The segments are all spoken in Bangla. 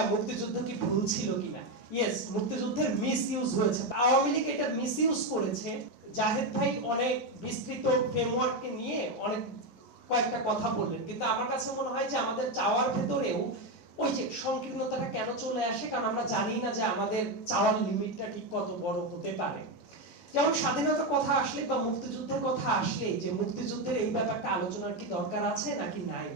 হ্যাঁ মুক্তিযুদ্ধ কি ভুল ছিল কিনা। ইয়েস, মুক্তিযুদ্ধের মিস ইউজ হয়েছে, আওয়ামী লীগ এটা মিস ইউজ করেছে। জাহেদ ভাই অনেক বিস্তৃত ফ্রেমওয়ার্ককে নিয়ে অনেক কয়েকটা কথা বললেন, কিন্তু আমার কাছে মনে হয় যে আমাদের চাওয়ার ভেতরেও ওই যে সংকীর্ণতাটা কেন চলে আসে, কারণ আমরা জানি না যে আমাদের চাওয়ার লিমিটটা ঠিক কত বড় হতে পারে। যেমন স্বাধীনতার কথা আসলে বা মুক্তিযুদ্ধের কথা আসলে যে মুক্তিযুদ্ধের এই ব্যাপারটা আলোচনার কি দরকার আছে নাকি নাই,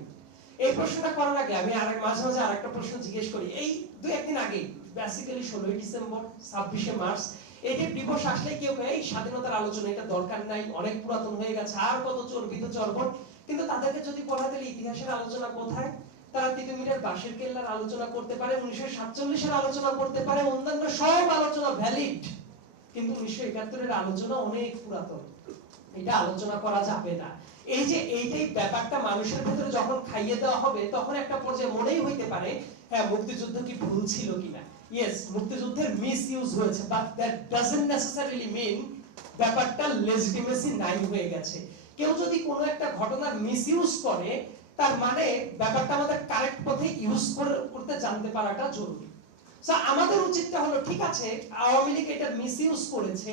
এই প্রশ্নটা করার আগে আমি মাঝে মাঝে আরেকটা প্রশ্ন জিজ্ঞেস করি। এই দুই একদিন আগে বেসিক্যালি 16 ডিসেম্বর 26 মার্চ এই যে দিবস আসলে কেউ এই স্বাধীনতার আলোচনা এটা দরকার নাই, অনেক পুরাতন হয়ে গেছে, আর কত চর্বিত চর্বণ। কিন্তু তাদেরকে যদি পড়া দিলে ইতিহাসের আলোচনা কোথায়? তারা তিতুমিরের বাঁশের কেল্লার আলোচনা করতে পারে, 1947 এর আলোচনা করতে পারে, অন্যান্য সব আলোচনা ভ্যালিড, কিন্তু 1971 এর আলোচনা অনেক পুরাতন, এটা আলোচনা করা যাবে না। এই যে এইটাই ব্যাপারটা মানুষের ভেতরে যখন খাইয়ে দেওয়া হবে তখন একটা পর্যায়ে মনেই হইতে পারে হ্যাঁ মুক্তিযুদ্ধ কি ভুল ছিল কিনা। ইয়েস, মুক্তিযুদ্ধের মিস ইউজ হয়েছে, বাট দ্যাট ডাজন্ট নেসেসারিলি মিন ব্যাপারটা লেজিটিমেসি নাই হয়ে গেছে। কেউ যদি কোনো একটা ঘটনার মিস ইউজ করে তার মানে ব্যাপারটা আমাদের কারেক্ট পথে ইউজ করতে জানতে পারাটা জরুরি। আমাদের উচিতটা হলো ঠিক আছে আওয়ামী লীগ এটা মিস ইউজ করেছে,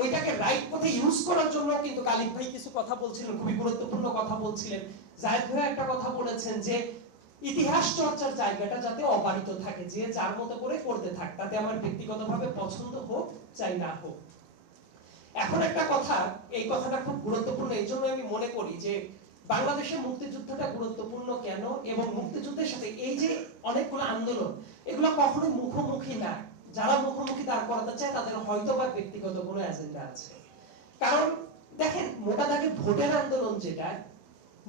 ওইটাকে রাইট পথে ইউজ করার জন্য কিন্তু কালিক ভাই কিছু কথা বলছিলেন, খুবই গুরুত্বপূর্ণ কথা বলছিলেন। জায়েদ ভাই একটা কথা বলেছেন যে ইতিহাস চর্চার জায়গাটা যাতে অবারিত থাকে, যে যার মতো করে করতে থাক, তাতে আমার ব্যক্তিগতভাবে পছন্দ হোক চাই না হোক। এখন একটা কথা, এই কথাটা খুব গুরুত্বপূর্ণ, এই জন্য আমি মনে করি যে বাংলাদেশের মুক্তিযুদ্ধটা গুরুত্বপূর্ণ কেন, এবং মুক্তিযুদ্ধের সাথে এই যে অনেকগুলো আন্দোলন এগুলো কখনো মুখোমুখি না। যারা মুখোমুখি দাঁড় করাতে চায় তাদের হয়তো বা ব্যক্তিগত কোনো এজেন্ডা আছে। কারণ দেখেন মোটা দাগে ভোটের আন্দোলন যেটা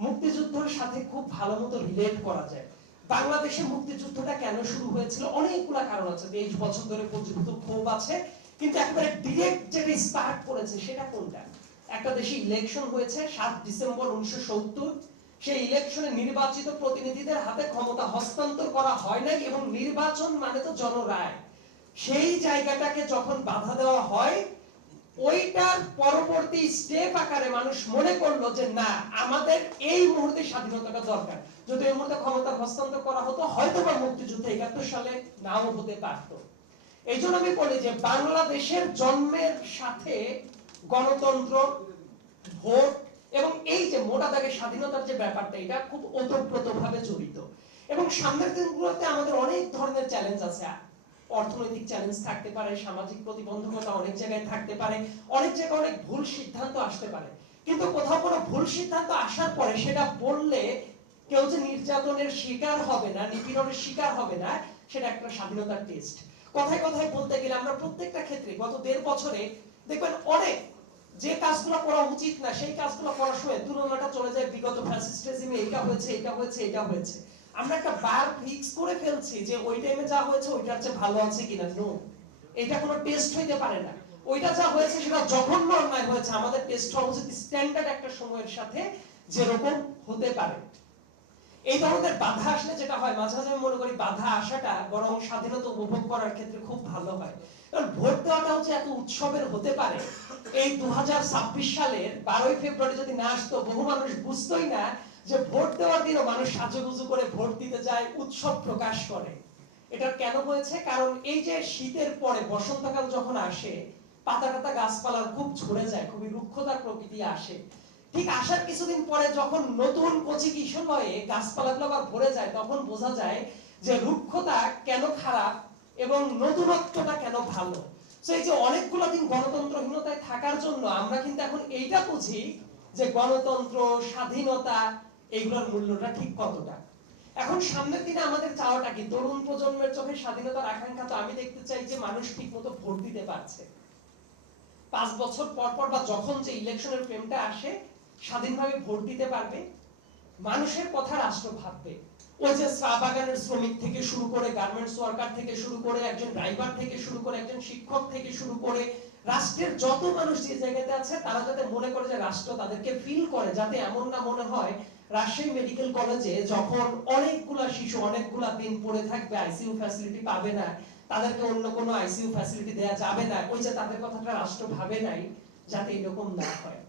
মুক্তিযুদ্ধের সাথে খুব ভালো মতো রিলেট করা যায়। বাংলাদেশের মুক্তিযুদ্ধটা কেন শুরু হয়েছিল, অনেকগুলো কারণ আছে, 23 বছর ধরে প্রচলিত ক্ষোভ আছে, কিন্তু একেবারে ডিরেক্ট যেটা স্পার্ক করেছে সেটা কোনটা? একটা দেশে ইলেকশন হয়েছে 7 ডিসেম্বর 1970, সেই ইলেকশনে নির্বাচিত প্রতিনিধিদের হাতে ক্ষমতা হস্তান্তর করা হয় নাই, এবং নির্বাচন মানে তো জনরায়, সেই জায়গাটাকে যখন বাধা দেওয়া হয় ওইটার পরবর্তী স্টেপ আকারে মানুষ মনে করলো যে না আমাদের এই মুহূর্তে স্বাধীনতাটা দরকার। যদি এই মুহূর্তে ক্ষমতা হস্তান্তর করা হতো হয়তো বা মুক্তিযুদ্ধ 71 সালে নাও হতে পারত। এই জন্য আমি বলি যে বাংলাদেশের জন্মের সাথে গণতন্ত্র, ভোট এবং এই যে মোটা দাগে স্বাধীনতার যে ব্যাপারটা এটা খুব ওতপ্রোতভাবে জড়িত। এবং সামনের দিনগুলোতে আমাদের অনেক ধরনের চ্যালেঞ্জ আছে, অর্থনৈতিক চ্যালেঞ্জ থাকতে পারে, সামাজিক প্রতিবন্ধকতা অনেক জায়গায় থাকতে পারে, অনেক জায়গায় অনেক ভুল সিদ্ধান্ত আসতে পারে। কিন্তু কোথাও কোনো ভুল সিদ্ধান্ত আসার পরে সেটা বললে কেউ যে নির্যাতনের শিকার হবে না, নিপীড়নের শিকার হবে না, সেটা একটা স্বাধীনতার টেস্ট। কথায় কথায় বলতে গেলে আমরা প্রত্যেকটা ক্ষেত্রে গত 1.5 বছরে দেখবেন অনেক যে কাজগুলো করা উচিত না সেই কাজগুলো করার সময় তুলনাটা চলে যায় বিগত ফ্যাসিস্ট রেজিমে এটা হয়েছে এটা হয়েছে এটা হয়েছে। আমরা একটা বার ফিক্স করে ফেলছি যে ওই টাইমে যা হয়েছে ওইটার চেয়ে ভালো আছে কিনা। নো, এটা কোনো টেস্ট হইতে পারে না। ওইটা যা হয়েছে সেটা জঘন্য অন্যায় হয়েছে, আমাদের টেস্ট হওয়া উচিত স্ট্যান্ডার্ড একটা সময়ের সাথে যেরকম হতে পারে। এই ধরনের বাধা আসলে যেটা হয় মাঝে মাঝে আমি মনে করি বাধা আসাটা বরং স্বাধীনতা উপভোগ করার ক্ষেত্রে খুব ভালো হয়। কারণ ভোট দেওয়াটা হচ্ছে এত উৎসবের হতে পারে, এই 2026 সালের 12ই ফেব্রুয়ারি যদি না আসতো বহু মানুষ বুঝতোই না যে ভোট দেওয়ার দিনও মানুষ সাজুগুজু করে ভোট দিতে যায়, উৎসব প্রকাশ করে। এটা কেন হয়েছে? কারণ এই যে শীতের পরে বসন্তকাল যখন আসে পাতা টাতা গাছপালার খুব ঝরে যায়, খুবই রুক্ষতার প্রকৃতি আসে, ঠিক আসার কিছুদিন পরে যখন নতুন কচি কিশলয়ে গাছপালাগুলো আবার ভরে যায় তখন বোঝা যায় যে রুক্ষতা কেন খারাপ এবং নতুনত্বটা কেন ভালো। এই যে অনেকগুলো দিন গণতন্ত্রহীনতায় থাকার জন্য আমরা কিন্তু এখন এইটা বুঝি যে গণতন্ত্র, স্বাধীনতা এইগুলোর মূল্যটা ঠিক কতটা। এখন সামনের দিনে আমাদের চাওয়াটা কি? তরুণ প্রজন্মের চোখে স্বাধীনতার আকাঙ্ক্ষা তো আমি দেখতে চাই যে মানুষ ঠিকমতো ভোট দিতে পারছে, 5 বছর পর পর বা যখন যে ইলেকশনের ফ্রেমটা আসে স্বাধীনভাবে ভোট দিতে পারবে, মানুষের কথা রাষ্ট্র ভাববে। ওই যে চা বাগানের শ্রমিক থেকে শুরু করে গার্মেন্টস ওয়ার্কার থেকে শুরু করে একজন ড্রাইভার থেকে শুরু করে একজন শিক্ষক থেকে শুরু করে রাষ্ট্রের যত মানুষ যে জায়গাতে আছে তারা যাতে মনে করে যে রাষ্ট্র তাদেরকে ফিল করে, যাতে এমন না মনে হয় রাজশাহী মেডিকেল কলেজে যখন অনেকগুলা শিশু অনেকগুলা দিন পড়ে থাকবে আইসিইউ ফ্যাসিলিটি পাবে না, তাদেরকে অন্য কোনো আইসিইউ ফ্যাসিলিটি দেওয়া যাবে না, ওই যে তাদের কথাটা রাষ্ট্র ভাবে নাই, যাতে এরকম না হয়।